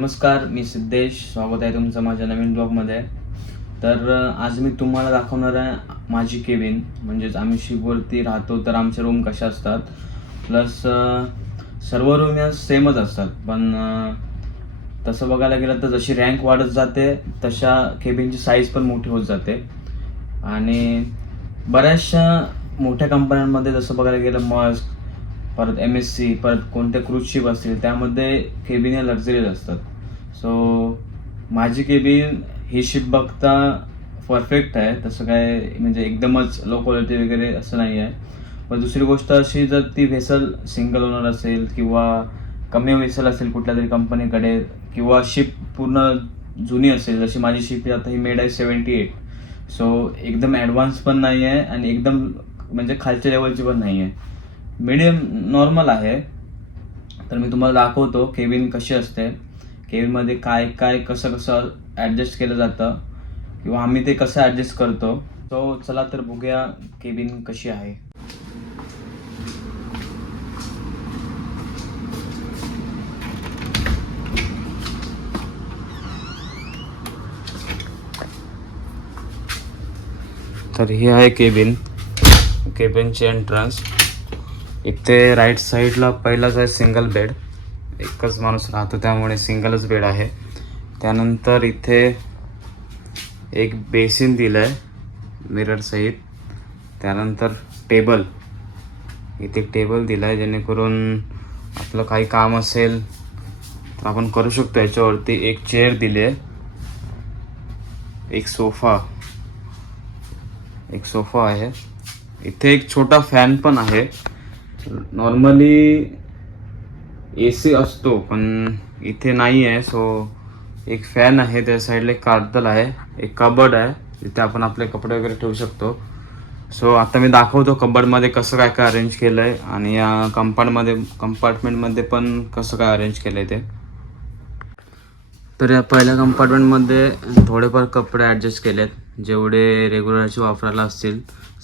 नमस्कार मी सिद्धेश. स्वागत आहे तुमचं माझ्या नवीन ब्लॉगमध्ये. तर आज मी तुम्हाला दाखवणार आहे माझी केबिन म्हणजेच आम्ही शिपवरती राहतो तर आमच्या रूम कशा असतात. प्लस सर्व रूम या सेमच असतात. पण तसं बघायला गेलं तर जशी रँक वाढत जाते तशा केबिनची साईज पण मोठी होत जाते. आणि बऱ्याचशा मोठ्या कंपन्यांमध्ये जसं बघायला गेलं मस्क परत एम एस सी परत कोणत्या क्रूज शिप असतील त्यामध्ये केबिन या लक्झरीज असतात. सो माझी केबिन ही शिप बघता परफेक्ट आहे. तसं काय म्हणजे एकदमच लो क्वालिटी वगैरे असं नाही आहे पण दुसरी गोष्ट अशी जर ती व्हेसल सिंगल ओनर असेल किंवा कमी व्हेसल असेल कुठल्या तरी कंपनीकडे किंवा शिप पूर्ण जुनी असेल जशी माझी शिप आता ही मेड आहे सेवन्टी एट सो एकदम ॲडव्हान्स पण नाही आहे आणि एकदम म्हणजे खालच्या लेवलची पण नाही आहे मीडियम नॉर्मल आहे. तर मी तुम्हाला दाखवतो केबिन कशी असते. केबिनमध्ये काय काय कसं कसं ॲडजस्ट केलं जातं किंवा आम्ही ते कसं ॲडजस्ट करतो. सो चला तर बघूया केबिन कशी आहे. तर ही आहे केबिन. केबिनची एंट्रन्स इथे राईट साईडला पहिलाच आहे सिंगल बेड एकच माणूस राहतो त्यामुळे सिंगलच बेड आहे. त्यानंतर इथे एक बेसिन दिलं आहे मिरर सहित. त्यानंतर टेबल. इथे टेबल दिला आहे जेणेकरून आपलं काही काम असेल तर आपण करू शकतो. याच्यावरती एक चेअर दिली आहे एक सोफा. एक सोफा आहे. इथे एक छोटा फॅन पण आहे. नॉर्मली ए सी असतो पण इथे नाही आहे सो एक फॅन आहे त्या साईडला एक कार्दल आहे एक कबर्ड आहे जिथे आपण आपले कपडे वगैरे ठेवू शकतो. सो आता मी दाखवतो कबर्डमध्ये कसं काय काय अरेंज केलं आहे आणि या कंपार्टमध्ये कंपार्टमेंटमध्ये पण कसं काय अरेंज केलं आहे ते. तर या पहिल्या कंपार्टमेंटमध्ये थोडेफार कपडे ॲडजस्ट आहेत जेवढे रेग्युलरचे वापरायला असतील.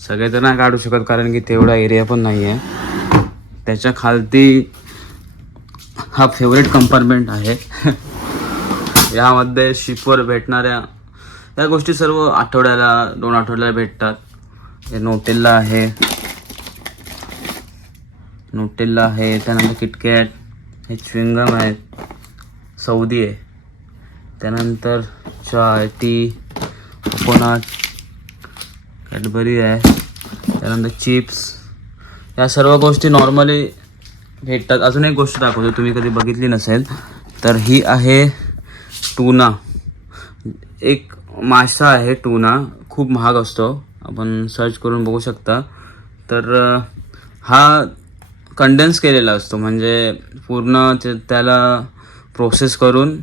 सगळे तर नाही काढू शकत कारण की तेवढा एरिया पण नाही आहे त्याच्या खालती हा फेवरेट कंपार्टमेंट आहे. यामध्ये शिपवर भेटणाऱ्या या गोष्टी सर्व आठवड्याला दोन आठवड्याला भेटतात. हे नोटेल्ला आहे. नोटेल्ला आहे त्यानंतर किटकॅट हे च्विंगम आहे. सौदी आहे. त्यानंतर चाय टी कोकोनट कॅडबरी आहे. त्यानंतर चिप्स या सर्व गोष्टी नॉर्मली भेटतात. अजून एक गोष्ट दाखवतो. तुम्ही कधी बघितली नसेल तर ही आहे टूना. एक मासा आहे टूना. खूप महाग असतो. आपण सर्च करून बघू शकता. तर हा कंडेन्स केलेला असतो. म्हणजे पूर्ण ते त्याला प्रोसेस करून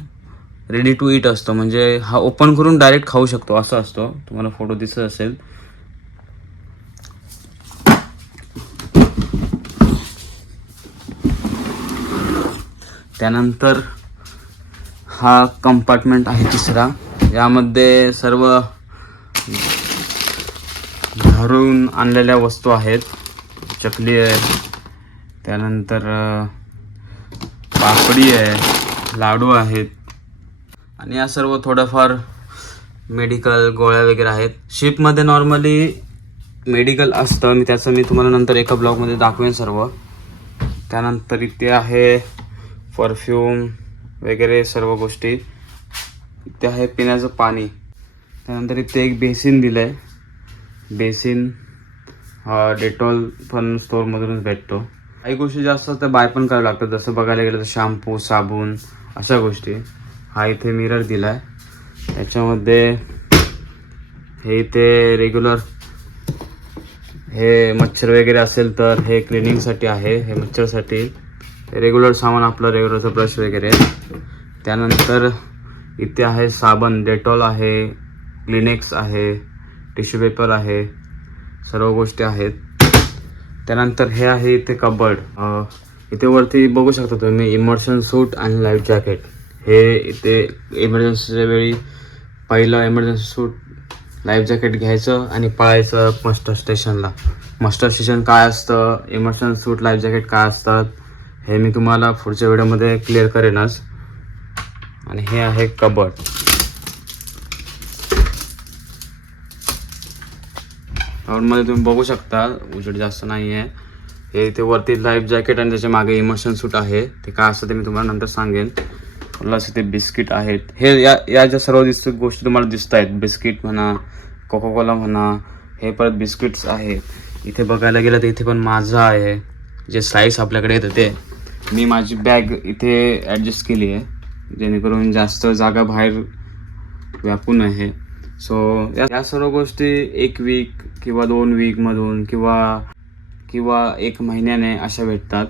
रेडी टू इट असतो. म्हणजे हा ओपन करून डायरेक्ट खाऊ शकतो. असं असतो. तुम्हाला फोटो दिसत असेल. त्यानंतर हा कंपार्टमेंट आहे तिसरा. यामध्ये सर्व घरून आणलेल्या वस्तू आहेत. चकली आहे. त्यानंतर पापडी आहे. लाडू आहेत. आणि या सर्व थोडंफार मेडिकल गोळ्या वगैरे आहेत. शिपमध्ये नॉर्मली मेडिकल असतं. मी त्याचं मी तुम्हाला नंतर एका ब्लॉगमध्ये दाखवेन सर्व. त्यानंतर इथे आहे परफ्यूम वगैरे सर्व गोष्टी. इथे आहे पिण्याचं पाणी. त्यानंतर इथे एक बेसिन दिलं आहे बेसिन हा डेटॉल पण स्टोअरमधूनच भेटतो. काही गोष्टी जास्त त्या बाय पण कराव्या लागतात. जसं बघायला गेलं तर शॅम्पू साबण अशा गोष्टी. हा इथे मिरर दिला आहे याच्यामध्ये हे इथे रेग्युलर हे मच्छर वगैरे असेल तर हे क्लिनिंगसाठी आहे. हे मच्छरसाठी. रेग्युलर सामान आपलं रेग्युलरचं ब्रश वगैरे त्यानंतर इथे आहे साबण डेटॉल आहे क्लिनेक्स आहे टिश्यू पेपर आहे सर्व गोष्टी आहेत. त्यानंतर हे आहे इथे कबर्ड इथे वरती बघू शकता तुम्ही इमर्शन सूट आणि लाईफ जॅकेट हे इथे इमर्जन्सीच्या वेळी पहिलं इमर्जन्सी सूट लाईफ जॅकेट घ्यायचं आणि पळायचं मस्टर स्टेशनला. मस्टर स्टेशन काय असतं? इमर्शन सूट लाईफ जॅकेट काय असतात? हे मी तुम्हाला पुढच्या व्हिडिओमध्ये क्लिअर करेनच आणि हे आहे कबड. कबडमध्ये तुम्ही बघू शकता उजेड जास्त नाही आहे हे इथे वरती लाईफ जॅकेट आणि त्याच्यामागे इमोशन सूट आहे. ते काय असतं ते मी तुम्हाला नंतर सांगेन. प्लस इथे बिस्किट आहेत. हे या या ज्या सर्व दिसत गोष्टी तुम्हाला दिसत आहेत बिस्किट म्हणा कोका कोला म्हणा हे परत बिस्किट्स आहेत. इथे बघायला गेलं तर इथे पण माझं आहे. जे साईज आपल्याकडे येतं ते. मी माझी बॅग इथे ॲडजस्ट केली आहे. जेणेकरून जास्त जागा बाहेर व्यापून आहे. सो या या सर्व गोष्टी एक वीक किंवा दोन वीकमधून किंवा किंवा एक महिन्याने अशा भेटतात.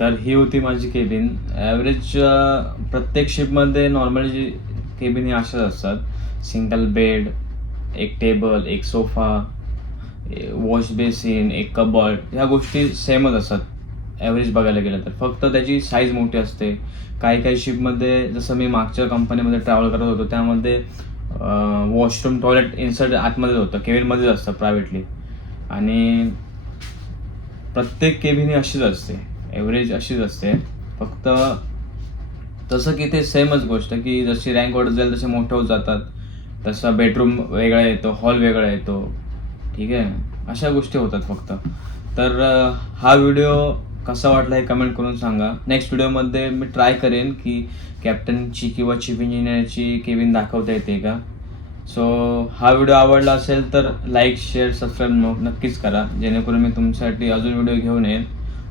तर ही होती माझी केबिन ॲव्हरेज प्रत्येक शिपमध्ये नॉर्मली जी केबिन ही अशाच असतात. सिंगल बेड एक टेबल एक सोफा वॉश बेसिन एक कबर्ड ह्या गोष्टी सेमच असतात. ॲव्हरेज बघायला गेलं तर. फक्त त्याची साईज मोठी असते. काही काही शिपमध्ये जसं मी मागच्या कंपनीमध्ये ट्रॅव्हल करत होतो त्यामध्ये वॉशरूम टॉयलेट इन्सर्ट आतमध्येच होतं. केबिनमध्येच असतं प्रायव्हेटली आणि प्रत्येक केबिन ही अशीच असते. ॲव्हरेज अशीच असते. फक्त तसं की ते सेमच गोष्ट की जशी रँक वाढत जाईल तसे मोठं होत जातात. तसा बेडरूम वेगळा येतो हॉल वेगळा येतो. ठीक आहे? अशा गोष्टी होतात फक्त. तर हा व्हिडिओ कसा वाटला हे कमेंट करून सांगा. नेक्स्ट व्हिडिओमध्ये मी ट्राय करेन की कॅप्टनची किंवा चीफ इंजिनियरची केबिन दाखवता येते का? सो हा व्हिडिओ आवडला असेल तर लाईक शेअर सबस्क्राईब नक्कीच करा. जेणेकरून मी तुमच्यासाठी अजून व्हिडिओ घेऊन येईन.